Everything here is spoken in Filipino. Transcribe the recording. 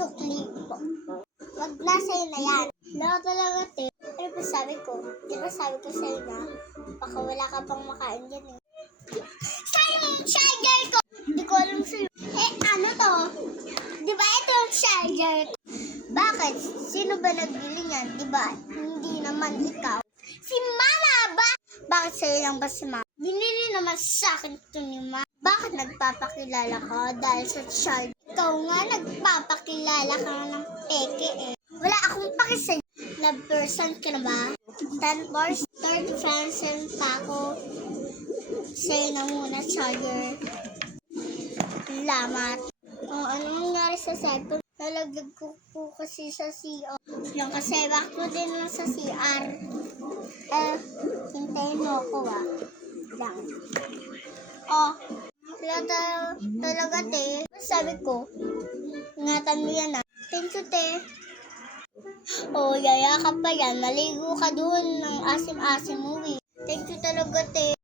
sukli po. Wag na sa'yo na yan. Wala talaga, te. Ano ba sabi ko? Di ba sabi ko sa'yo na baka wala ka pang makain dyan eh. Saan yung charger ko? Hindi ko alam sa'yo. Eh, ano to? Di ba ito yung charger ko? Bakit? Sino ba nagbili niyan? Di ba? Hindi naman ikaw. Si Mama ba? Bakit sa'yo lang ba si Mama? Binili naman sa akin ito ni Mama. Bakit nagpapakilala ka dahil sa charger? Ikaw nga nagpapakilala ka ng peke eh. Wala akong paki sa'yo. Love person ka na ba? 10 bars, 30% pa ako. Sa'yo na muna charger. Salamat. Kung anong nangyari sa cellphone, nalaglag ko po kasi sa CR. Yung kasi back ko din lang sa CR. Hintayin mo ako lang. Wala talaga te. Sabi ko, ingatan mo yan ah. Thank you te. Yaya ka pa yan. Maligo ka dun ng asim-asim mo eh. Thank you talaga te.